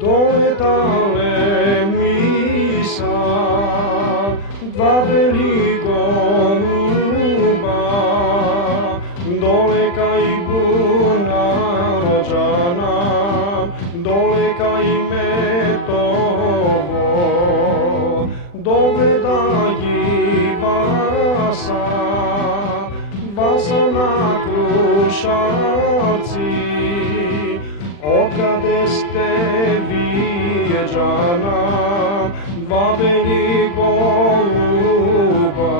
Dole dale misa, dva veliko nuba, dole kaj buna rođana, dole kaj metovo, dole daji vasa na Krušaci, Okade ste Vjeđana, dva veliko ljuba.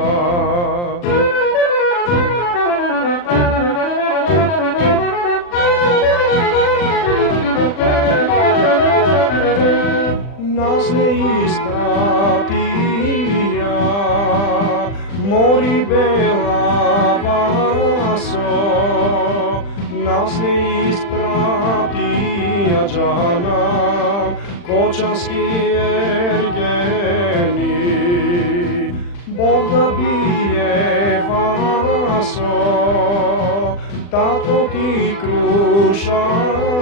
Nas ne ispratija, mori bela vaso, nas ne ispratija džana, kočanski ergeni. Bog da bije vaso, tato ti Krušaro,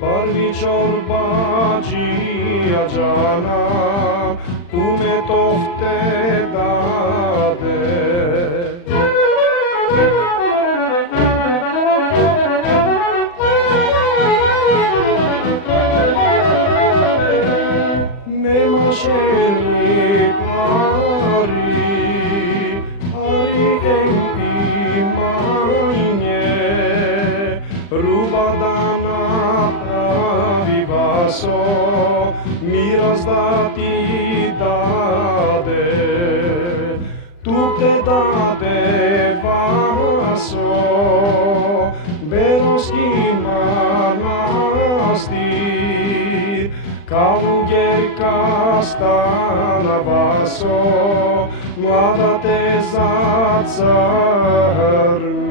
prvi čorbađija džana, kume tofte dade. Šeli pari, ari empi manje, ruba da napravi vaso, miraz da ti dade. Tu te dade vaso, Berovski manastir, Kalugjerka stana vaso, mlada te zacrni.